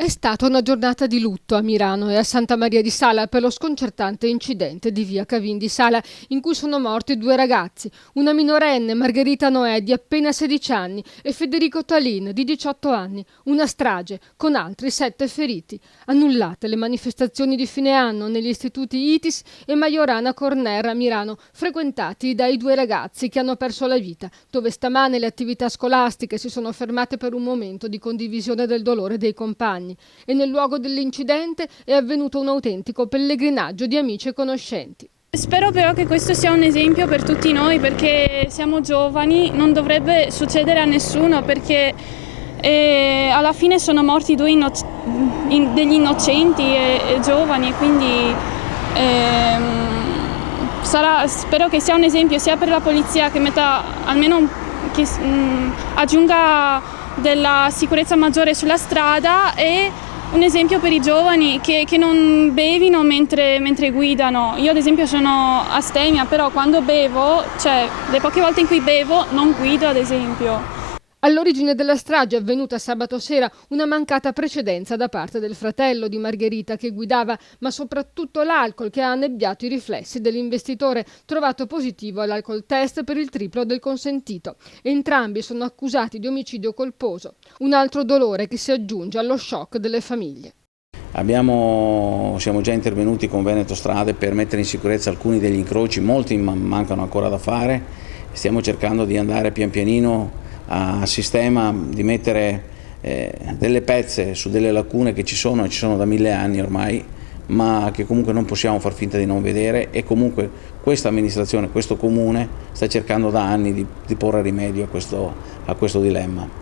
È stata una giornata di lutto a Milano e a Santa Maria di Sala per lo sconcertante incidente di via Cavin di Sala in cui sono morti due ragazzi, una minorenne, Margherita Noè, di appena 16 anni e Federico Talin, di 18 anni. Una strage, con altri 7 feriti. Annullate le manifestazioni di fine anno negli istituti ITIS e Majorana Corner a Milano, frequentati dai due ragazzi che hanno perso la vita, dove stamane le attività scolastiche si sono fermate per un momento di condivisione del dolore dei compagni. E nel luogo dell'incidente è avvenuto un autentico pellegrinaggio di amici e conoscenti. Spero però che questo sia un esempio per tutti noi, perché siamo giovani, non dovrebbe succedere a nessuno, perché alla fine sono morti degli innocenti e giovani, quindi spero che sia un esempio sia per la polizia, che metta almeno aggiunga della sicurezza maggiore sulla strada, e un esempio per i giovani che non bevino mentre guidano. Io ad esempio sono astemia, però quando bevo, cioè le poche volte in cui bevo, non guido ad esempio. All'origine della strage avvenuta sabato sera una mancata precedenza da parte del fratello di Margherita che guidava, ma soprattutto l'alcol che ha annebbiato i riflessi dell'investitore, trovato positivo all'alcol test per il triplo del consentito. Entrambi sono accusati di omicidio colposo. Un altro dolore che si aggiunge allo shock delle famiglie. Siamo già intervenuti con Veneto Strade per mettere in sicurezza alcuni degli incroci, molti mancano ancora da fare. Stiamo cercando di andare pian pianino a sistema, di mettere delle pezze su delle lacune che ci sono da 1000 anni ormai, ma che comunque non possiamo far finta di non vedere, e comunque questa amministrazione, questo comune sta cercando da anni di porre rimedio a questo dilemma.